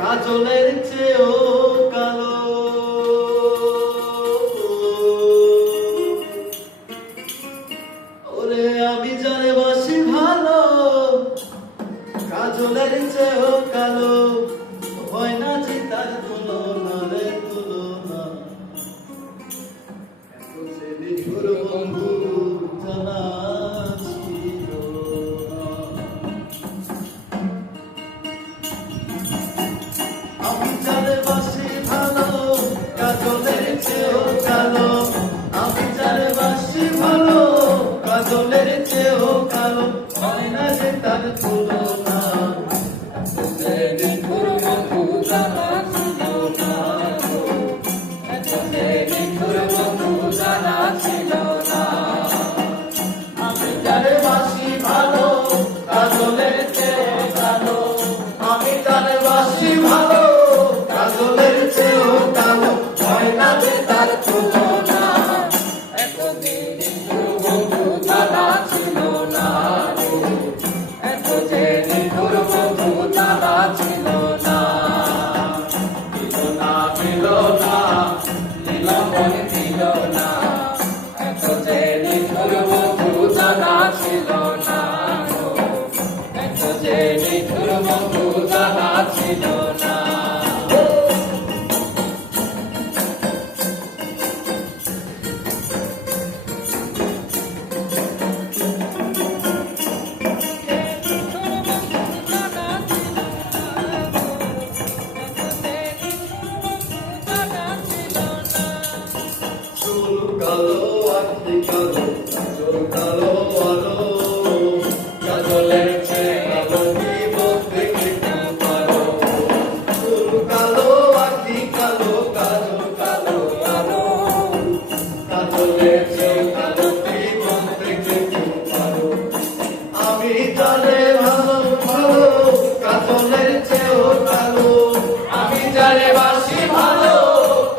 কাজলের চেয়েও কালো। ওরে আমি জানে বাসি ভালো, কাজলের চেয়েও কালো, হয় না যে তার তুলনা রে তুলনা। এত যে নিঠুর বন্ধু জানা ছিল না। আমি জানে বাসি ভালো, কাজলের চেয়েও কালো। আমি জানে বাসি ভালো, কাজলের চেয়েও কালো, হয় না যে তার তুলনা। আমি জানে বাসি ভালো, কাজলের চেয়েও কালো। আমি জানে বাসি ভালো, কাজলের চেয়েও কালো, হয় না যে তার তুলনা। কালো আঁখি কালো, কাজল কালো আলো, কাজলের চেয়ে কালো কি বলতে কেটে পারো। চুল কালো আঁখি কালো, কাজল কালো আলো, কাজলের চেয়ে কালো কি বলতে কেটে পারো। আমি জানে ভালো ভালো, কাজলের চেয়েও কালো। আমি জানে বাসি ভালো,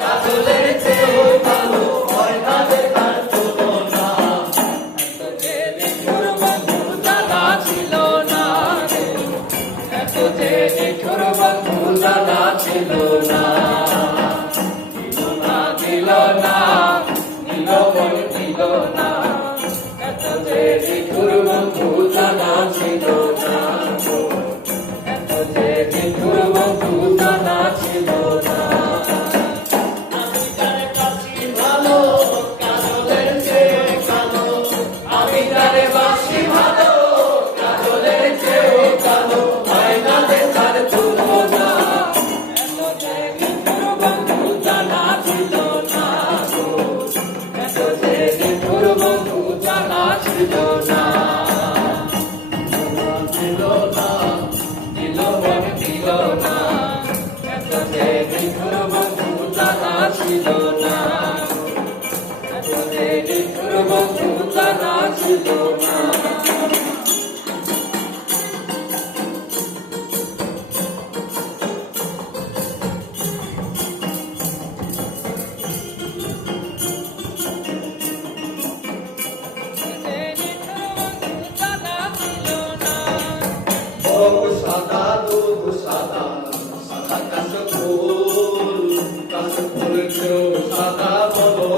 কাজলের চেয়েও কালো, হয় না যে তার তুলনা। ছিল না, দিল না, দিল বলে দিল না, এত যে নিঠুর বন্ধু জানা ছিল না, এত যে নিঠুর বন্ধু জানা ছিল না। আমি জানে বাসি ভালো, কাজলের চেয়ে কালো। আমি জানে বাসি ভালো, কাজলের চেয়ে কালো, হয় না যে তার তুলনা। ছিল না, বন্ধু জানা ছিল না। সাদা দুধ সাদা, সাদা কাশফুল, কাশফুলের চেয়েও সাদা বলো।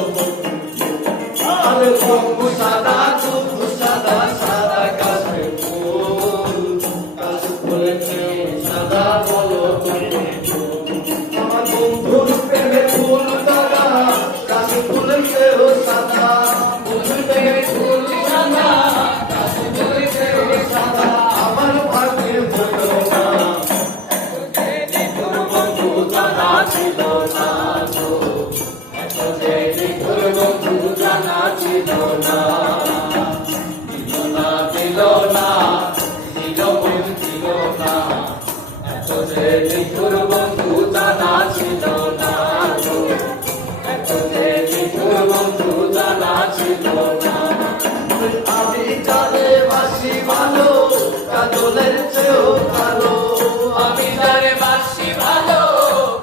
আরে বঙ্গু সাদা দুধ সাদা, সাদা কাশফুল, কাশফুলের চেয়েও সাদা বলো। আমার বন্ধুর প্রেমে ফুল দাদা, কাশফুলের চেয়েও সাদা। বন্ধুর প্রেমে ফুল সাদা, কাশফুলের চেয়েও সাদা, আমার ভাগ্যে হলো না। ছিল না, এত যে নিঠুর বন্ধু জানা ছিল না, দিল না, দিল না, দিল বলে দিল না, এত যে নিঠুর বন্ধু জানা ছিল না, এত যে নিঠুর বন্ধু জানা ছিল না। আমি জানে বাসি ভালো, কাজলের চেয়েও কালো। আমি জানে বাসি ভালো,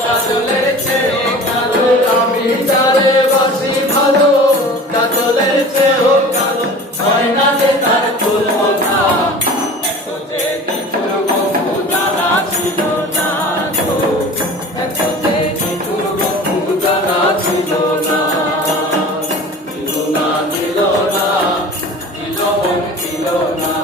কাজলের চেয়েও কালো। আমি জানে বাসি ভালো, কাজলের চেয়েও কালো, হয় না যে তার তুলনা। এত যে নিঠুর বন্ধু জানা ছিল না। মন ছিল না